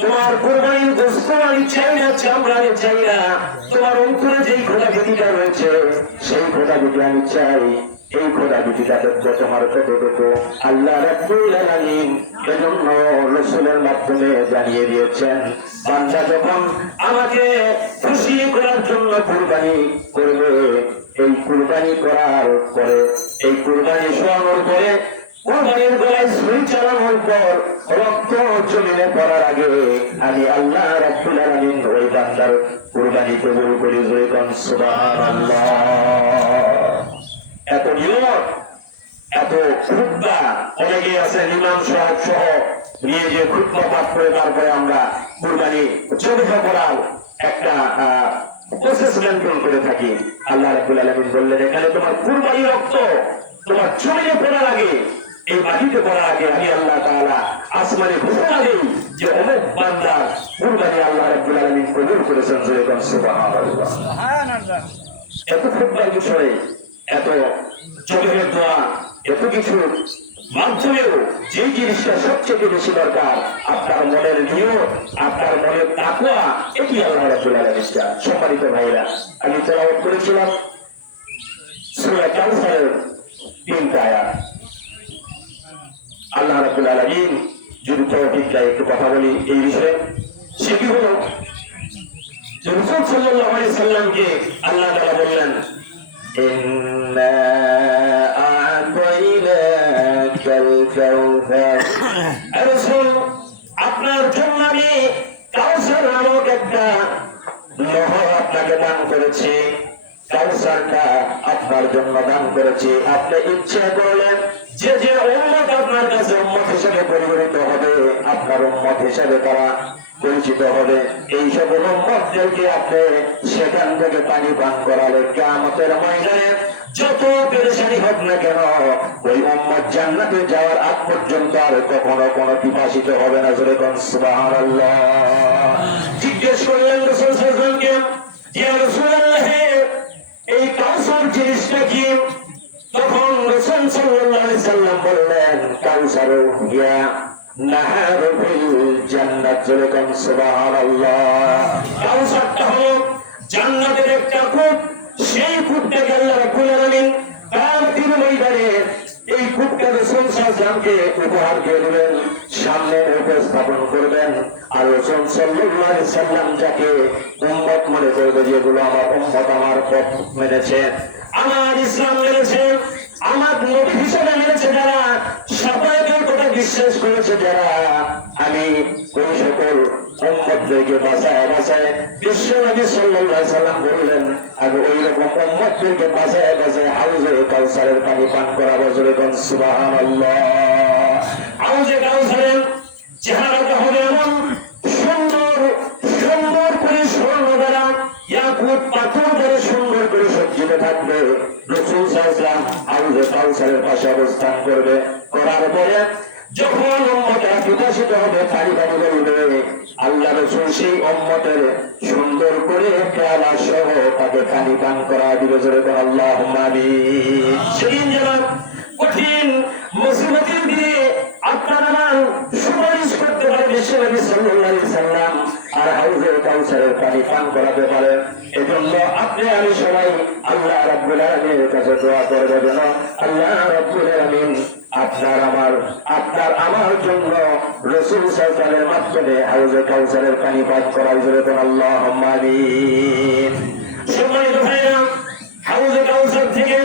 তোমার কুরবানির গোশত আমি চাই না, চামড়া আমি চাই না, তোমার অন্তরে যেই খোদাগতিটা রয়েছে সেই খোদাগতি আমি চাই। এই খোদাগতিটা দেখবো তোমার কতটুকু আল্লাহ রাব্বুল আলামিন এজন্য রাসূলের মাধ্যমে জানিয়ে দিয়েছেন, বান্দা যখন আমাকে খুশি করার জন্য কুরবানি করবে, এই কুরবানি করার পরে, এই কুরবানি শোনানোর পরে, কুরবানির গলায় ছুরি চালানোর পর রক্ত জমিনে পড়ার আগে আমি আল্লাহ রাব্বুল আলামিন ওই বান্দার কুরবানি কবুল করি। সুবহানাল্লাহ। এত নিয়ম, এত খুতবা, অনেকে আছে ইমাম সাহেব সহ নিয়ে যে খুতবা পাঠ করে তারপরে আমরা কুরবানি জবাই করার একটা প্রসেস মেনটেন করে থাকি। আল্লাহ রাব্বুল আলামিন বললেন, এখানে তোমার কুরবানি রক্ত তোমার জমিনে পড়ার আগে, এই মাটিতে পড়ার আগে আমি আল্লাহ তাআলা আসমানে ঘোষণা দেই যে অমুক বান্দার কুরবানি আল্লাহ রাব্বুল আলামিন কবুল করেছেন। সুবহানাল্লাহ। সুবহানাল্লাহ। এত খুতবার বিষয়ে, এত জবাইয়ের দোয়া, এত কিছু মাধ্যমেও যে জিনিসটা সবচেয়ে বেশি দরকার আপনার মনের নিয়ত, আপনার মনের তাকওয়া, এটি আল্লাহ রাব্বুল আলামিন চান। সম্মানিত ভাইরা, আমি তেলাওয়াত করেছিলাম সূরা কাউসারের 3টা আয়াত। আল্লাহ রাব্বুল আলামিন যদি তৌফিক দেয় একটু কথা বলি এই বিষয়ে। সেটি হলো যে রাসূল সাল্লাল্লাহু আলাইহি সাল্লামকে আল্লাহ তাআলা বললেন, ইন্না আ'তাইনাকাল কাউসার, রাসূল আপনার জন্য আমি কাউসার নামক একটা নহর আপনাকে দান করেছি। কাউসারটা আপনার জন্য দান করেছি। আপনি ইচ্ছা করলেন যে যে উম্মত আপনার কাছে উম্মত হিসেবে পরিগণিত হবে, আপনার উম্মত হিসেবে তারা পরিচিত হবে, এই সকল উম্মতদেরকে আপনি সেখান থেকে পানি পান করালে কিয়ামতের ময়দানে যত পেরেশানি হোক না কেন ওই উম্মত জান্নাতে যাওয়ার আগ পর্যন্ত আর কখনো কোনো পিপাসিত হবে না। জোরে কোন সুবহানাল্লাহ। জিজ্ঞেস করলেন রাসূল সাল্লাল্লাহু আলাইহি ওয়াসাল্লাম, ইয়া রাসূলুল্লাহ এই কাউসার জিনিসটা কি? তখন রাসূল সাল্লাল্লাহু আলাইহি ওয়াসাল্লাম বললেন, কাউসার হিয়া নাহারু ফিল জান্নাত। জোরে কোন সুবহানাল্লাহ। কাউসারটা হলো জান্নাতের একটা কূপ। সেই কূপটাকে আল্লাহ রাব্বুল আলামিন কিয়ামতের ময়দানে এই কূপটা রাসূল সাল্লাল্লাহু আলাইহি ওয়াসাল্লামকে উপহার দিয়ে দিবেন, সামনে উপস্থাপন করবেন। আর রাসূল সাল্লাল্লাহু আলাইহি ওয়াসাল্লাম যাকে উম্মত মনে করবে, যেগুলো আমার উম্মত, আমার পথ মেনেছে, আমার ইসলাম মেনেছে, আমার নবী হিসেবে মেনেছে যারা, শাফায়াতের কথা বিশ্বাস করেছে যারা, আমি ওই সকল উম্মতদেরকে বাঁচায় বাঁচায়, বিশ্ব নবী সাল্লাল্লাহু আলাইহি ওয়াসাল্লাম বললেন, আমি ওই রকম উম্মতদেরকে বাঁচায় বাঁচায় হাউজে কাউসারের পানি পান করাবো। জোরে কোন সুবহানাল্লাহ। হাউজে কাউসারের চেহারাটা হবে এমন সুন্দর, সুন্দর করে স্বর্ণ দ্বারা, ইয়াকুত পাথর দ্বারা সুন্দর করে সজ্জিত থাকবে। রাসূল সাল্লাল্লাহু আলাইহি ওয়াসাল্লাম হাউজে কাউসারের পাশে অবস্থান করবে। করার পরে যখন উম্মতেরা পিপাসিত হবে, পানি পানি বলবে, আল্লাহ রাসূল সেই উম্মতের সুন্দর করে পেয়ালা সহ তাকে পানি পান করা দিবে। জোরে বলো আল্লাহুম্মা আমিন। সেদিন যেন কঠিন মুসিবতের দিনে আপনার আমার সুপারিশ করতে পারে বিশ্বনবী সাল্লাল্লাহু আলাইহি ওয়াসাল্লাম, আর হাউজে কাউসারের পানি পান করাতে পারে। এজন্য আপনি আমি সবাই আল্লাহ রাব্বুল আলামিনের কাছে দোয়া করব যেন আল্লাহ রাব্বুল আলামিন আপনার আমার জন্য রাসূল সাল্লাল্লাহু আলাইহি ওয়াসাল্লামের মাধ্যমে হাউজে কাউসারের পানি পান করার জন্য আল্লাহুম্মা আমিন। সম্মানিত ভাইরা, হাউজে কাউসার থেকে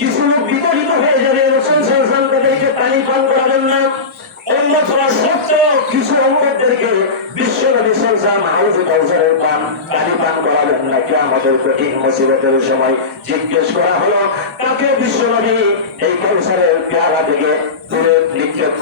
কিছু লোক বিতাড়িত হয়ে যাবে, রাসূল সাল্লাল্লাহু আলাইহি ওয়াসাল্লাম তাদেরকে পানি পান করাবেন না। অন্যথা সত্য কিছু উম্মতদেরকে বিশ্ব নবী সাল্লাল্লাহু আলাইহি ওয়াসাল্লাম হাউজে কাউসারের পানি পান করাবেন না। কিয়ামতের কঠিন মুসিবতের সময় জিজ্ঞেস করা হলো, তাকে বিশ্ব নবী এই কাউসারের পেয়ালা থেকে দূরে নিক্ষেপ